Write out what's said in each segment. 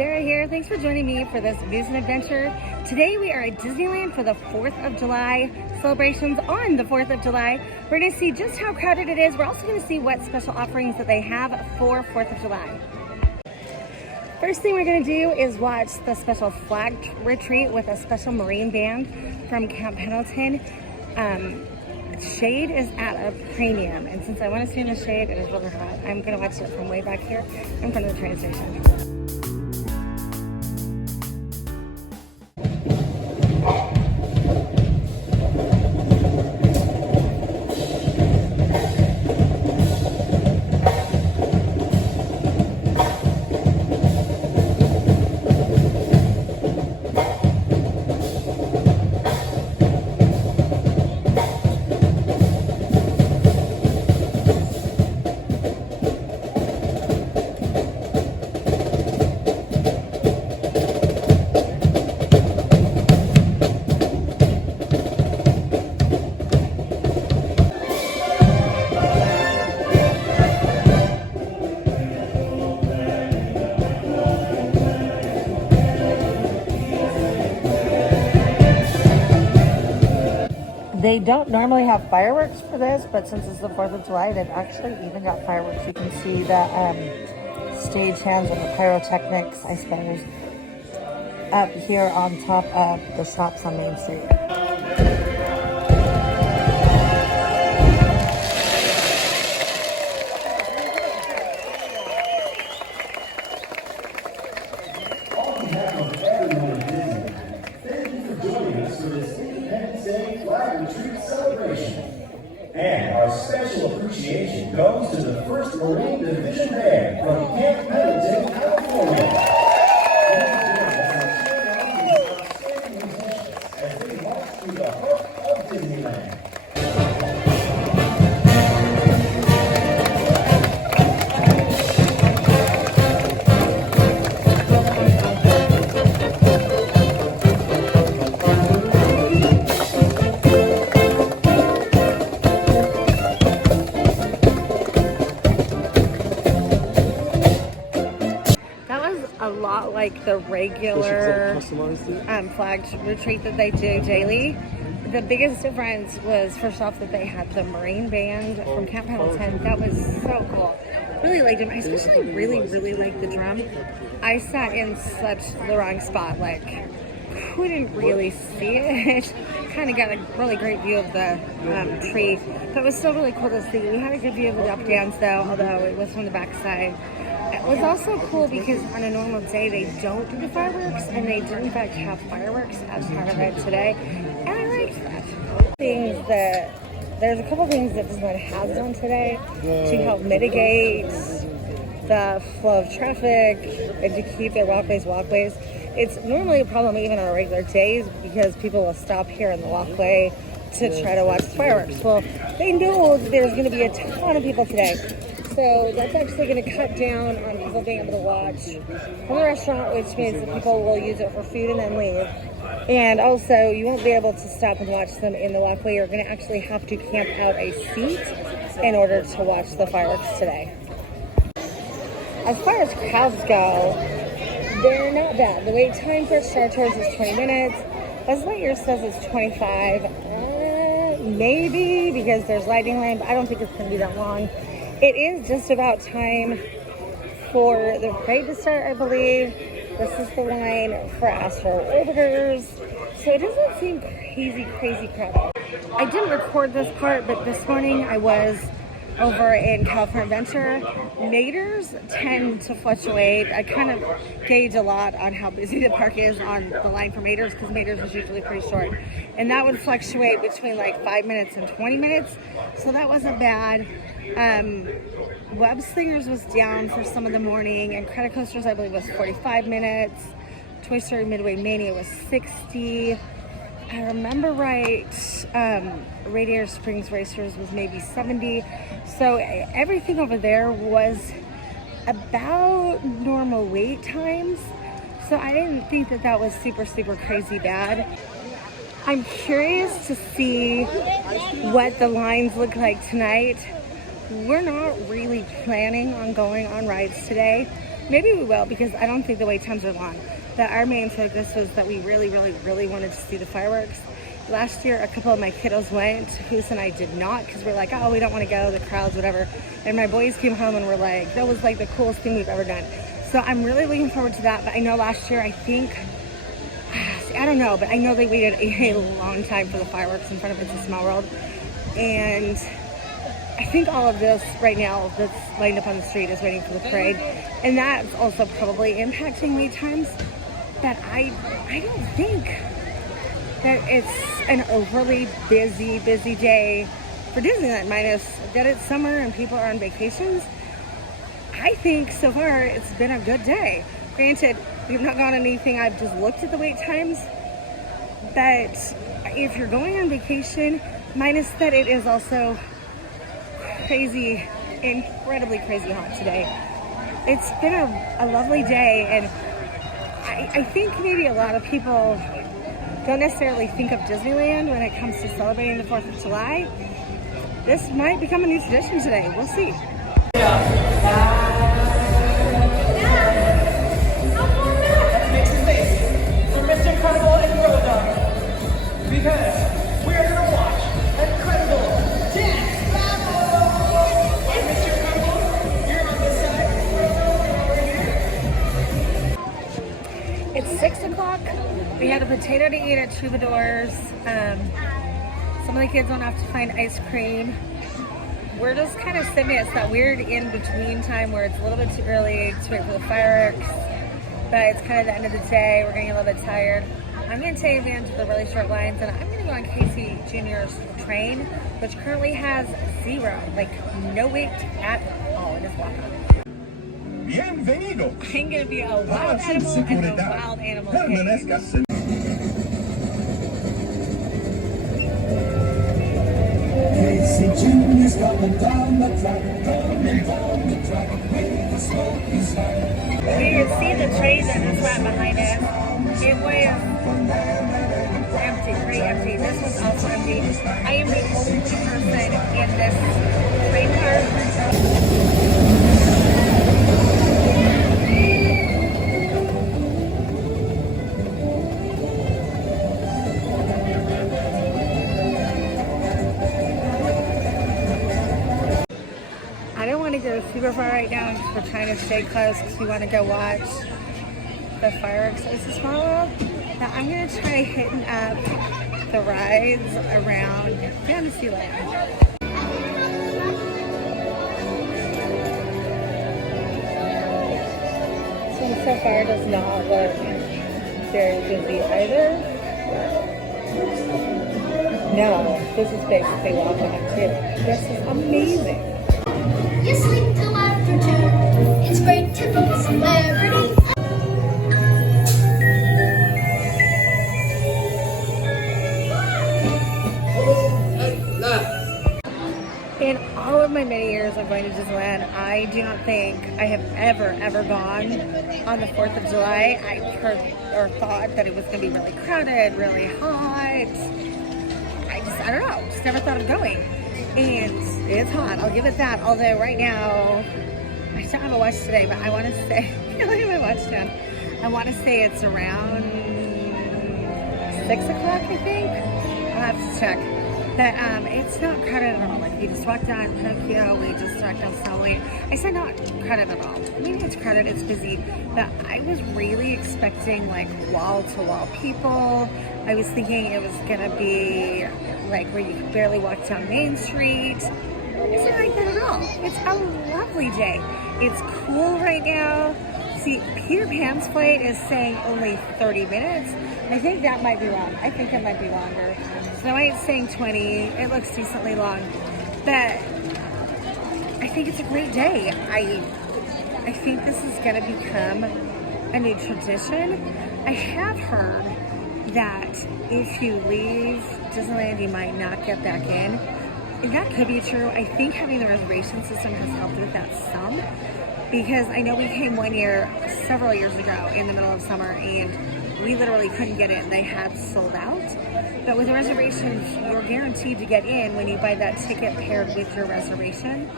Sarah here. Thanks for joining me for this news and adventure. Today we are at Disneyland for the 4th of July celebrations on the 4th of July. We're going to see just how crowded it is. We're also going to see what special offerings that they have for 4th of July. First thing we're going to do is watch the special flag retreat with a special Marine band from Camp Pendleton. Shade is at a premium, and since I want to stay in the shade, it is really hot. I'm going to watch it from way back here in front of the train station. They don't normally have fireworks for this, but since it's the 4th of July, they've actually even got fireworks. You can see the stage hands and the pyrotechnics, I suppose, up here on top of the shops on Main Street. And our special appreciation goes to the 1st Marine Division Band from Camp Pendleton, California. As they march through the heart of Disneyland. Like the regular flag retreat that they do daily. The biggest difference was, first off, that they had the Marine band from Camp Pendleton. That was so cool. Really liked them. I especially really liked the drum. I sat in such the wrong spot, like couldn't really see it. Kind of got a really great view of the tree. That was still really cool to see. We had a good view of the duck dance though, although it was from the backside. It was also cool because on a normal day they don't do the fireworks, and they did in fact have fireworks as part of it today, and I liked that. There's a couple things that Disneyland has done today to help mitigate the flow of traffic and to keep their walkways. It's normally a problem even on regular days because people will stop here in the walkway to try to watch the fireworks. Well, they know that there's going to be a ton of people today. So that's actually going to cut down on people being able to watch from the restaurant, which means that people will use it for food and then leave. And also, you won't be able to stop and watch them in the walkway. You're going to actually have to camp out a seat in order to watch the fireworks today. As far as crowds go, they're not bad. The wait time for Star Tours is 20 minutes. Buzz Lightyear says it's 25. Maybe, because there's Lightning Lane, but I don't think it's going to be that long. It is just about time for the parade to start, I believe. This is the line for Astro Orbiters. So it doesn't seem crazy crowded. I didn't record this part, but this morning I was over in California Adventure. Naders tend to fluctuate. I kind of gauge a lot on how busy the park is on the line for Naders, because Naders is usually pretty short. And that would fluctuate between like 5 minutes and 20 minutes. So that wasn't bad. Web Slingers was down for some of the morning, and Credit Coasters I believe was 45 minutes. Toy Story Midway Mania was 60. I remember right, Radiator Springs Racers was maybe 70. So everything over there was about normal wait times. So I didn't think that that was super crazy bad. I'm curious to see what the lines look like tonight. We're not really planning on going on rides today. maybe we will, because I don't think the wait times are long. But our main focus was that we really wanted to see the fireworks. Last year, a couple of my kiddos went. Hoos and I did not, because we're like, oh, we don't want to go, the crowds, whatever. And my boys came home and were like, that was like the coolest thing we've ever done. So I'm really looking forward to that. But I know last year, I think, I don't know, but I know they waited a long time for the fireworks in front of It's a Small World. And I think all of this right now that's lined up on the street is waiting for the parade. And that's also probably impacting wait times. But I don't think that it's an overly busy day for Disneyland, minus that it's summer and people are on vacations. I think so far it's been a good day. Granted, we've not gone anything, I've just looked at the wait times. But if you're going on vacation, minus that it is also crazy, incredibly crazy hot today. It's been a lovely day, and I think maybe a lot of people don't necessarily think of Disneyland when it comes to celebrating the 4th of July. This might become a new tradition today. We'll see. Let's make some space for Mr. Incredible and Road Dog, because we're going to watch an incredible dance battle. I'm Mr. Incredible. You're on this side. We're over here. It's 6 o'clock. We had a potato to eat at Troubadours. Some of the kids went off to find ice cream. We're just kind of sitting. It's that weird in-between time where it's a little bit too early to wait for the fireworks, but it's kind of the end of the day. We're getting a little bit tired. I'm going to take advantage of the really short lines, and I'm going to go on Casey Jr.'s train, which currently has no wait at all. It is walk-on. Bienvenido. I'm going to be a wild animal and a wild animal king. Casey Jr.'s coming down the track with the smoky stack. You can see the train that is right behind us. It was empty, pretty empty. This was also empty. I am the only person in this train car. I don't want to go super far right now because we're trying to stay close because we want to go watch the fireworks. It's a Small World. Now I'm going to try hitting up the rides around Fantasyland. So far does not look very busy either. No, this is basically walk-on too. This is amazing. You sleep till after 2. It's great to be a celebrity. In all of my many years of going to Disneyland, I do not think I have ever gone on the 4th of July. I heard or thought that it was going to be really crowded, really hot. I don't know, just never thought of going. And it's hot, I'll give it that. Although right now, I still have a watch today, but I want to say, look at my watch now. I want to say it's around 6 o'clock, I think. I'll have to check. But it's not crowded at all. Like, we just walked down Pinocchio, we just walked down Snowy. I said not crowded at all. I mean, it's crowded, it's busy, but I was really expecting like wall-to-wall people. I was thinking it was gonna be like where you could barely walk down Main Street. It's not like that at all. It's a lovely day. It's cool right now. See, Peter Pan's flight is saying only 30 minutes. I think that might be wrong. I think it might be longer. Snow White's saying 20. It looks decently long. But I think it's a great day. I think this is going to become a new tradition. I have heard that if you leave Disneyland, you might not get back in. And that could be true. I think having the reservation system has helped with that some. Because I know we came one year, several years ago, in the middle of summer, and we literally couldn't get in. They had sold out. But with reservations, you're guaranteed to get in when you buy that ticket paired with your reservation.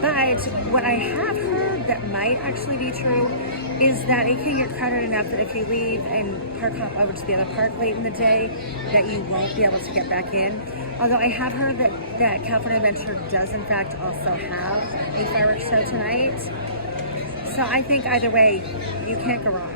But what I have heard that might actually be true is that it can get crowded enough that if you leave and park hop over to the other park late in the day, that you won't be able to get back in. Although I have heard that California Adventure does in fact also have a fireworks show tonight. So I think either way, you can't go wrong.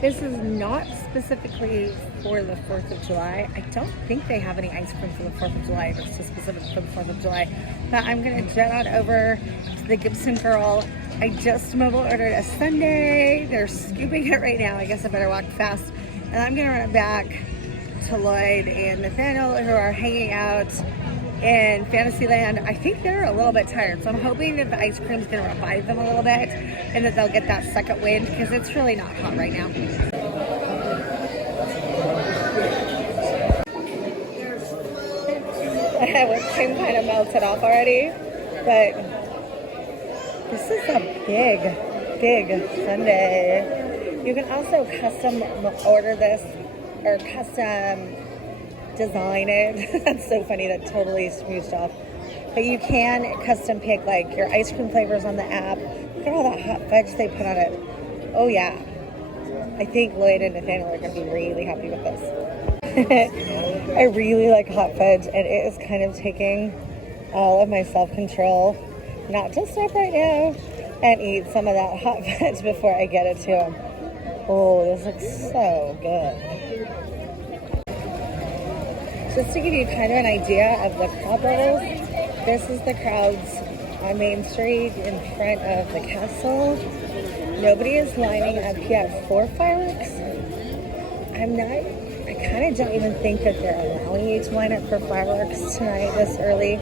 This is not specifically for the 4th of July. I don't think they have any ice cream for the 4th of July. It's just specific for the 4th of July. But I'm going to jet on over to the Gibson Girl. I just mobile ordered a sundae. They're scooping it right now. I guess I better walk fast. And I'm going to run it back to Lloyd and Nathaniel, who are hanging out in Fantasyland. I think they're a little bit tired, so I'm hoping that the ice cream is going to revive them a little bit and that they'll get that second wind, because it's really not hot right now. Whipped cream kind of melted off already, but this is a big sundae. You can also custom order this or custom design it. That's so funny, that totally smooshed off. But you can custom pick like your ice cream flavors on the app. Look at all that hot fudge they put on it. Oh yeah. I think Lloyd and Nathaniel are going to be really happy with this. I really like hot fudge, and it is kind of taking all of my self-control not to stop right now and eat some of that hot fudge before I get it to him. Oh, this looks so good. Just to give you kind of an idea of the crowd levels, this is the crowds on Main Street in front of the castle. Nobody is lining up yet for fireworks. I kind of don't even think that they're allowing you to line up for fireworks tonight this early.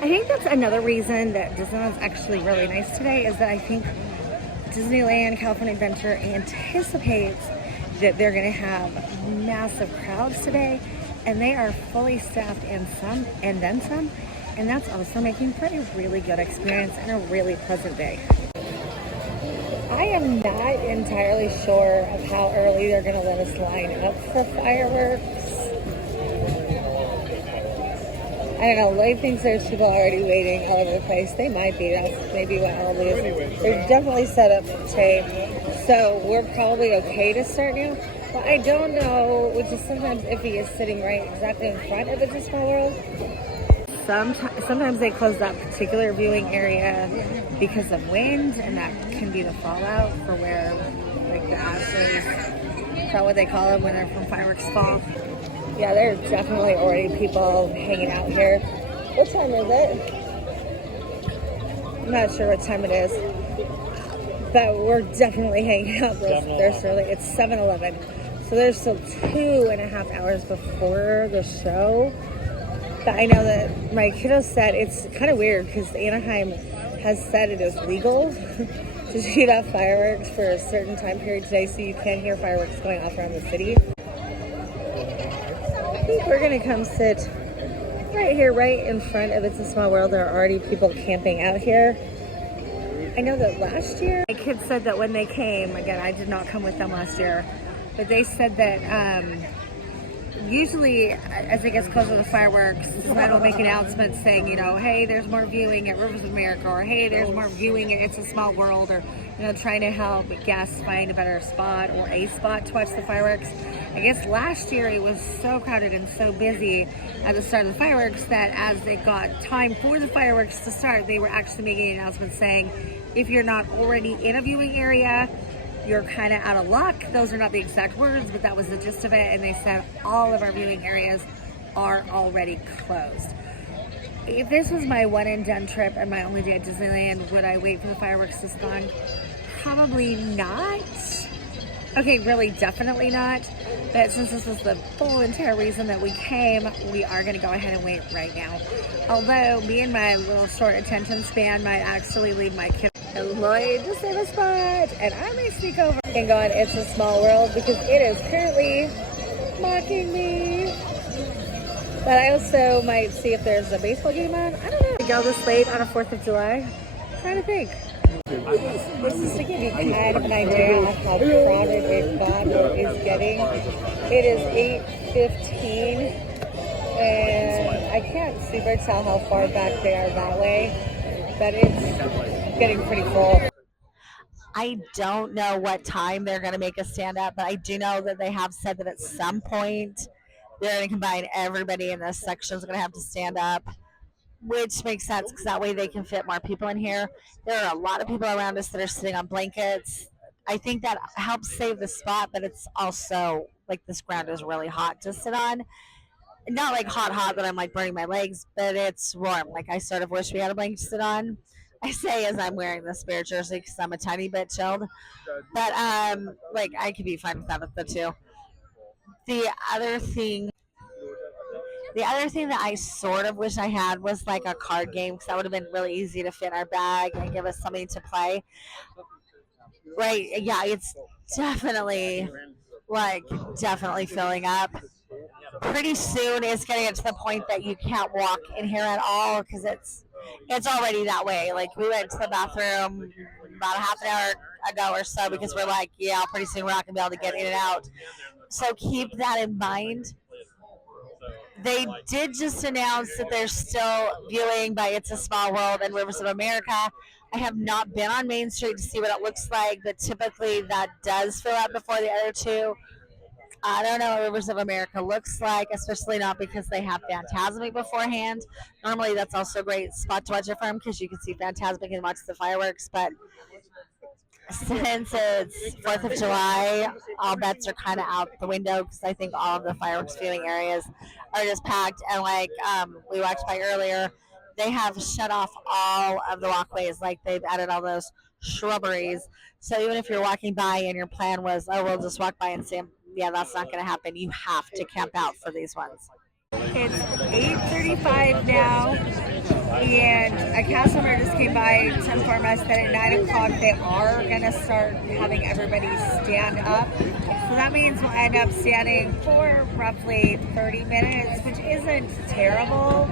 I think that's another reason that Disneyland's actually really nice today, is that I think Disneyland California Adventure anticipates that they're going to have massive crowds today, and they are fully staffed and some and then some, and that's also making for a really good experience and a really pleasant day. I am not entirely sure of how early they're going to let us line up for fireworks. I don't know, Lloyd thinks there's people already waiting all over the place. They might be. That's maybe what I'll lose. They're definitely set up for tape, so we're probably okay to start now. But I don't know, which is sometimes iffy, is sitting right exactly in front of It's a Small World. Sometimes they close that particular viewing area because of wind, and that can be the fallout for where, like, the ashes, is that what they call them when they're from fireworks fall? Yeah, there's definitely already people hanging out here. What time is it? I'm not sure what time it is, but we're definitely hanging out this early. It's 7:11, so there's still 2.5 hours before the show. But I know that my kiddo said it's kind of weird because Anaheim has said it is legal to shoot off fireworks for a certain time period today, so you can hear fireworks going off around the city. I think we're gonna come sit right here, right in front of It's a Small World. There are already people camping out here. I know that last year, my kids said that when they came, again, I did not come with them last year, but they said that usually as it gets closer to the fireworks, Disneyland will make announcements saying, you know, hey, there's more viewing at Rivers of America, or hey, there's more viewing at It's a Small World, or, you know, trying to help guests find a better spot or a spot to watch the fireworks. I guess last year it was so crowded and so busy at the start of the fireworks that as it got time for the fireworks to start, they were actually making announcements saying, if you're not already in a viewing area, you're kind of out of luck. Those are not the exact words, but that was the gist of it. And they said all of our viewing areas are already closed. If this was my one and done trip and my only day at Disneyland, would I wait for the fireworks to spawn? Probably not. Okay, really, definitely not. But since this was the full entire reason that we came, we are going to go ahead and wait right now. Although me and my little short attention span might actually leave my kid and Lloyd to save a spot, and I may sneak over and go on It's a Small World because it is currently mocking me. But I also might see if there's a baseball game on. I don't know. To go this late on a 4th of July? I'm trying to think. This is to give you kind of an idea of how crowded it is getting. It is 8:15, and I can't super tell how far back they are that way, but it's getting pretty full. I don't know what time they're going to make us stand up, but I do know that they have said that at some point they're going to combine everybody in this section is going to have to stand up, which makes sense because that way they can fit more people in here. There are a lot of people around us that are sitting on blankets. I think that helps save the spot, but it's also like this ground is really hot to sit on. Not like hot that I'm like burning my legs, but it's warm. Like I sort of wish we had a blanket to sit on. I say as I'm wearing the Spirit jersey because I'm a tiny bit chilled, but like I could be fine with that at the two. The other thing, the other thing that I sort of wish I had was like a card game because that would have been really easy to fit in our bag and give us something to play. Right? Yeah, it's definitely definitely filling up. Pretty soon it's going to get to the point that you can't walk in here at all because it's already that way. Like we went to the bathroom about a half an hour ago or so because we're like, yeah, pretty soon we're not going to be able to get in and out. So keep that in mind. They did just announce that they're still viewing by It's a Small World and Rivers of America. I have not been on Main Street to see what it looks like, but typically that does fill up before the other two. I don't know what Rivers of America looks like, especially not because they have Phantasmic beforehand. Normally, that's also a great spot to watch it from because you can see Phantasmic and watch the fireworks. But since it's 4th of July, all bets are kind of out the window because I think all of the fireworks viewing areas are just packed. And like we walked by earlier, they have shut off all of the walkways. Like they've added all those shrubberies. So even if you're walking by and your plan was, oh, we'll just walk by and see them, yeah, that's not going to happen. You have to camp out for these ones. It's 8:35 now, and a cast member just came by to inform us that at 9 o'clock they are going to start having everybody stand up. So that means we'll end up standing for roughly 30 minutes, which isn't terrible,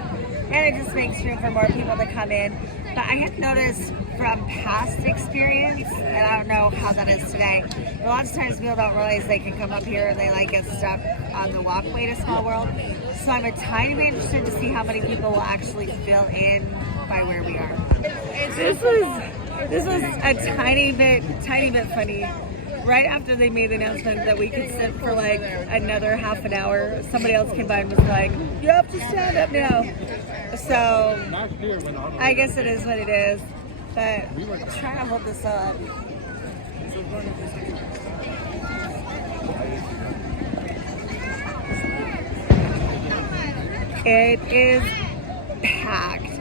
and it just makes room for more people to come in. But I have noticed from past experience, and I don't know how that is today, but lots of times people don't realize they can come up here and they like get stuck on the walkway to Small World. So I'm a tiny bit interested to see how many people will actually fill in by where we are. This is a tiny bit funny. Right after they made the announcement that we could sit for like another half an hour, somebody else came by and was like, you have to stand up now. So I guess it is what it is, but trying to hold this up. It is packed.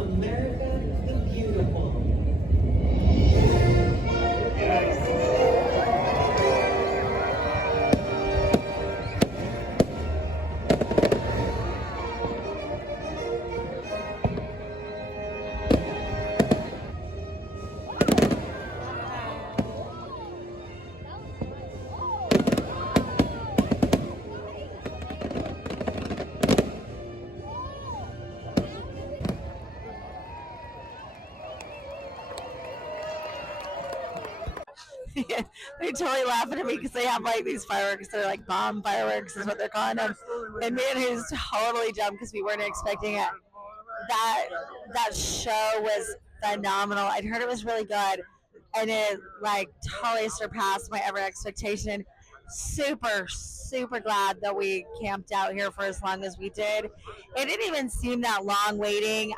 America the Beautiful. They're totally laughing at me because they have like these fireworks. They're like bomb fireworks is what they're calling them. And me and who's totally dumb because we weren't expecting it. That show was phenomenal. I'd heard it was really good, and it like totally surpassed my ever expectation. Super glad that we camped out here for as long as we did. It didn't even seem that long waiting.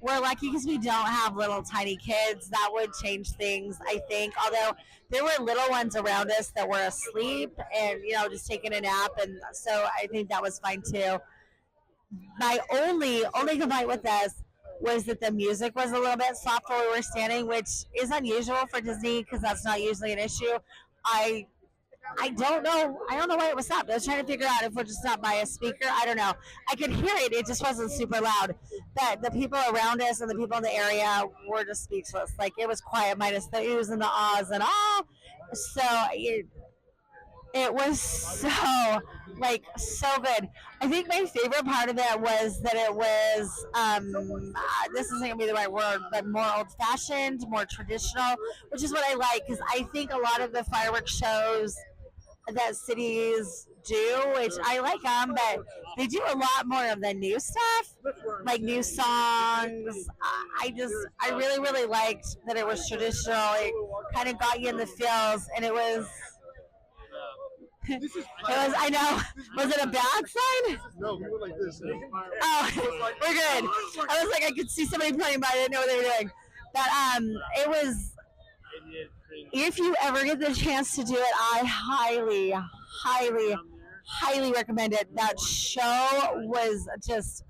We're lucky because we don't have little tiny kids. That would change things, I think. Although there were little ones around us that were asleep and, just taking a nap. And so I think that was fine too. My only complaint with this was that the music was a little bit soft while we were standing, which is unusual for Disney because that's not usually an issue. I I don't know. I don't know why it was stopped. I was trying to figure out if we're just stopped by a speaker. I don't know. I could hear it. It just wasn't super loud. But the people around us and the people in the area were just speechless. Like it was quiet, minus the oohs and the ahs and all. So it was so good. I think my favorite part of it was that it was this isn't gonna be the right word, but more old fashioned, more traditional, which is what I like because I think a lot of the fireworks shows that cities do, which I like them, but they do a lot more of the new stuff, like new songs. I really, really liked that it was traditional. It kind of got you in the feels, and it was. It was. I know. Was it a bad sign? No, we were like this. Oh, we're good. I was like, I could see somebody playing, but I didn't know what they were doing. But it was. If you ever get the chance to do it, I highly, highly, highly recommend it. That show was just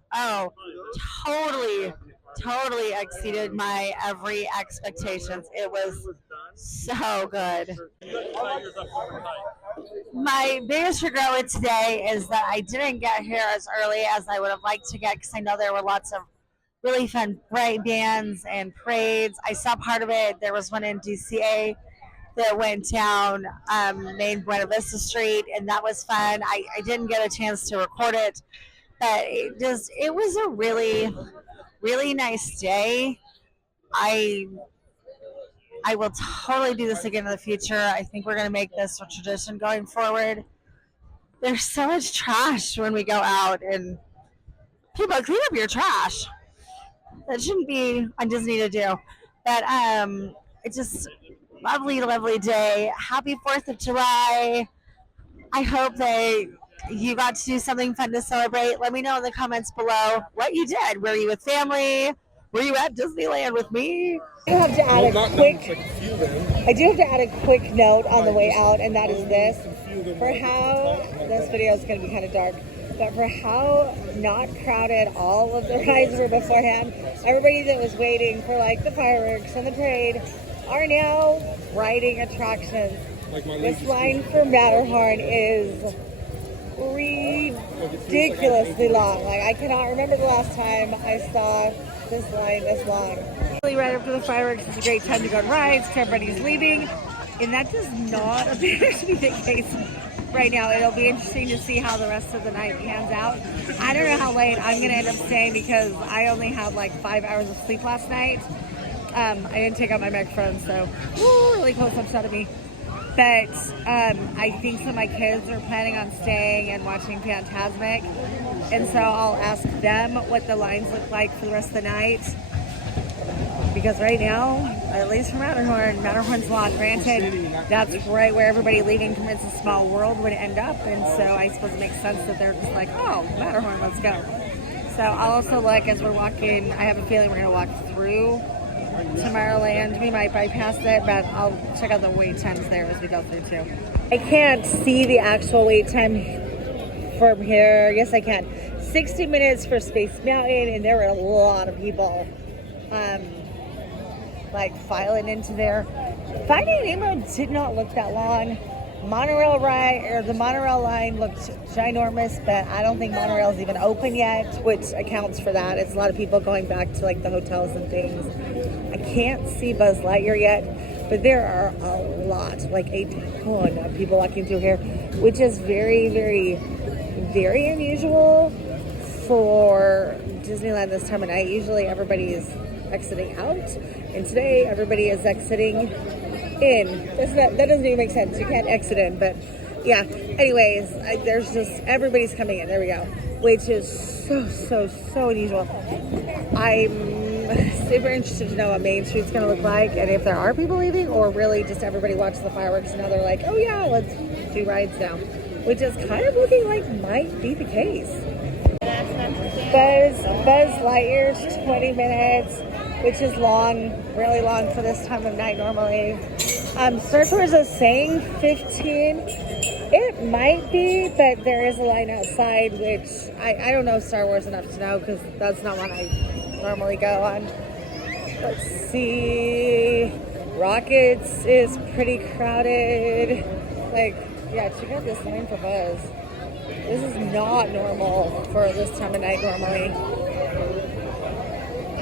totally exceeded my every expectations. It was so good. My biggest regret with today is that I didn't get here as early as I would have liked to get because I know there were lots of really fun bright bands and parades. I saw part of it. There was one in DCA that went down main Buena Vista Street, and that was fun. I didn't get a chance to record it, but it was a really, really nice day. I will totally do this again in the future. I think we're going to make this a tradition going forward. There's so much trash when we go out, and people clean up your trash. That shouldn't be on Disney to do. But it's just lovely, lovely day. Happy 4th of July. I hope that you got to do something fun to celebrate. Let me know in the comments below what you did. Were you with family? Were you at Disneyland with me? I do have to add I do have to add a quick note on the way out, and that is this. For how this video is going to be kind of dark, but for how not crowded all of the rides were beforehand, everybody that was waiting for like the fireworks and the parade are now riding attractions. This line for Matterhorn is ridiculously long. Like I cannot remember the last time I saw this line this long. Right after the fireworks, it's a great time to go on rides because everybody's leaving, and that does not appear to be the case right now. It'll be interesting to see how the rest of the night pans out. I don't know how late I'm going to end up staying because I only had like 5 hours of sleep last night. I didn't take out my microphone, so really close upset of me. But I think some of my kids are planning on staying and watching Fantasmic, and so I'll ask them what the lines look like for the rest of the night. Because right now, at least for Matterhorn's long. Granted, that's right where everybody leaving from It's a Small World would end up, and so I suppose it makes sense that they're just like, oh, Matterhorn, let's go. So I'll also look as we're walking. I have a feeling we're going to walk through Tomorrowland. We might bypass it, but I'll check out the wait times there as we go through too. I can't see the actual wait time from here. Yes, I can. 60 minutes for Space Mountain, and there were a lot of people like filing into there. Finding Nemo did not look that long. Monorail ride, or the monorail line looked ginormous, but I don't think monorail's even open yet, which accounts for that. It's a lot of people going back to like the hotels and things. I can't see Buzz Lightyear yet, but there are a lot, like a ton of people walking through here, which is very, very, very unusual for Disneyland this time of night. Usually everybody is exiting out, and today everybody is exiting in. That doesn't even make sense. You can't exit in, but yeah. Anyways, there's just everybody's coming in. There we go, which is so unusual. I'm super interested to know what Main Street's gonna look like, and if there are people leaving, or really just everybody watches the fireworks and now they're like, oh yeah, let's do rides now, which is kind of looking like might be the case. Buzz Lightyear's 20 minutes, which is long, really long for this time of night normally. Star Tours is saying 15. It might be, but there is a line outside, which I don't know Star Wars enough to know because that's not one I normally go on. Let's see. Rockets is pretty crowded. Like, Yeah, check out this line for Buzz. This is not normal for this time of night normally. I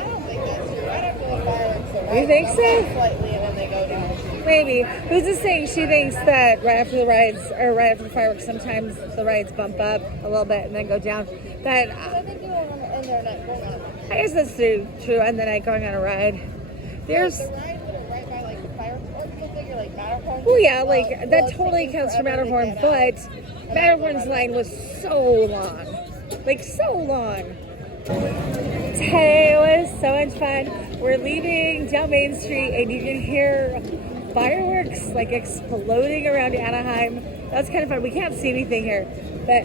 don't think that's true. I don't feel fireworks are You think so? slightly and then they go down. Maybe. Who's just saying she thinks that right after the rides, or right after the fireworks, sometimes the rides bump up a little bit and then go down. That I think you were in there not going on. I guess that's true. And then going on a ride. There's, The rides that are right by like the fireworks or something, you're like Matterhorn. well, yeah, like that totally counts for Matterhorn, but Matterhorn's line was so long, like so long. Today was so much fun. We're leaving down Main Street, and you can hear fireworks like exploding around Anaheim. That's kind of fun. We can't see anything here, but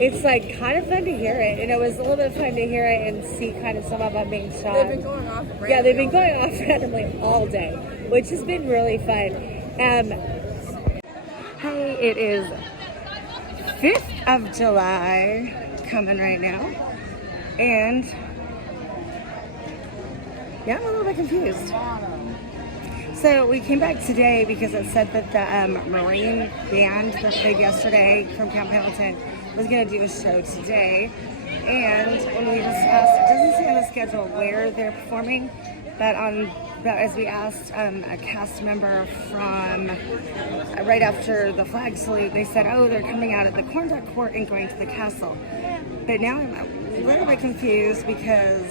it's like kind of fun to hear it. And it was a little bit fun to hear it and see kind of some of them being shot. They've been going off randomly. Yeah, they've been going off randomly all day, which has been really fun. Hey, it is 5th of July coming right now. And yeah, I'm a little bit confused. So we came back today because it said that the Marine band that played yesterday from Camp Pendleton was going to do a show today. And when we just asked, it doesn't say on the schedule where they're performing, but as we asked a cast member from right after the flag salute, they said, oh, they're coming out of the Corn Duck Court and going to the castle. But now I'm a little bit confused because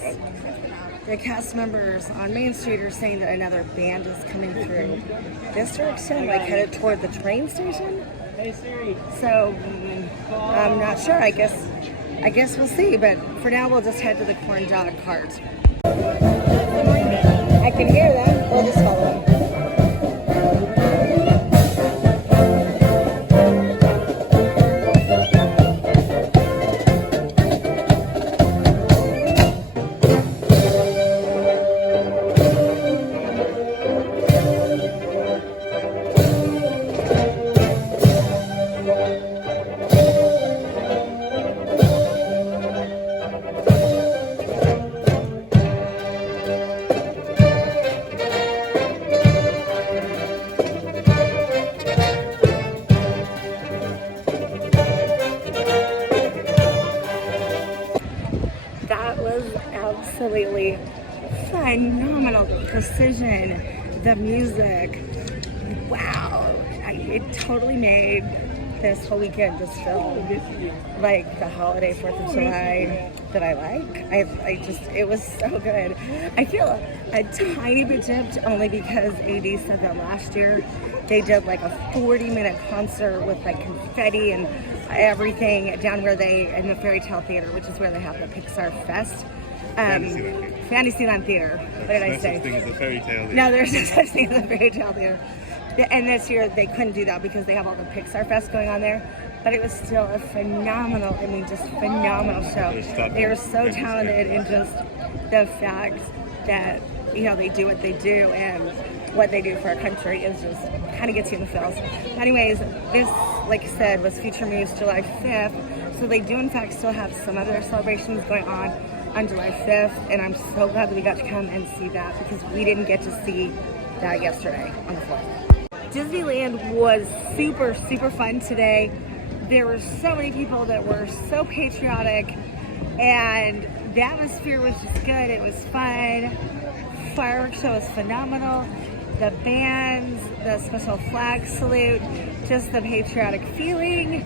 the cast members on Main Street are saying that another band is coming through this direction, like headed toward the train station. So I'm not sure. I guess we'll see. But for now, we'll just head to the corn dog cart. I can hear them. We'll just follow them. Absolutely phenomenal. The precision, the music. Wow. It totally made this whole weekend just feel like the holiday 4th of July that I like. It was so good. I feel a tiny bit gypped only because AD said that last year they did like a 40-minute concert with like confetti and everything down where in the Fairy Tale Theater, which is where they have the Pixar Fest. Fantasyland Theater. What did I say? There's no such thing as a fairy tale theater. No, there's no such thing as a Fairy Tale Theater. And this year they couldn't do that because they have all the Pixar Fest going on there. But it was still a phenomenal show. They were so talented in just the fact that, you know, they do what they do and what they do for our country is just kind of gets you in the feels. Anyways, this, like I said, was Future Muse July 5th. So they do in fact still have some other celebrations going on July 5th, and I'm so glad that we got to come and see that because we didn't get to see that yesterday on the 4th. Disneyland was super, super fun today. There were so many people that were so patriotic, and the atmosphere was just good. It was fun. Fireworks show was phenomenal. The bands, the special flag salute, just the patriotic feeling.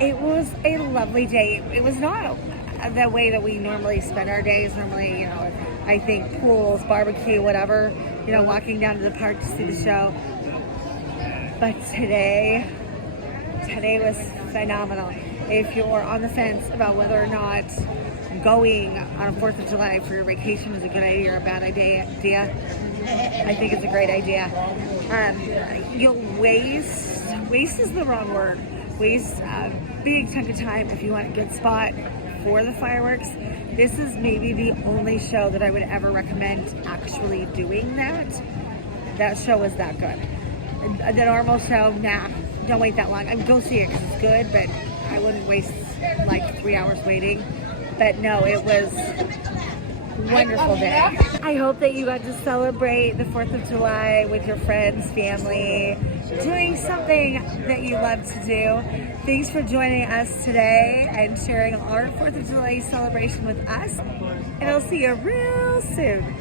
It was a lovely day. It was not the way that we normally spend our days. Normally, you know, I think pools, barbecue, whatever, you know, walking down to the park to see the show. But today was phenomenal. If you're on the fence about whether or not going on 4th of July for your vacation is a good idea or a bad idea, I think it's a great idea. You'll waste is the wrong word. Waste a big chunk of time if you want a good spot for the fireworks. This is maybe the only show that I would ever recommend actually doing that. That show was that good. The normal show, nah, don't wait that long. I mean, go see it because it's good, but I wouldn't waste like 3 hours waiting. But no, it was a wonderful day. I hope that you got to celebrate the 4th of July with your friends, family, doing something that you love to do. Thanks for joining us today and sharing our 4th of July celebration with us. And I'll see you real soon.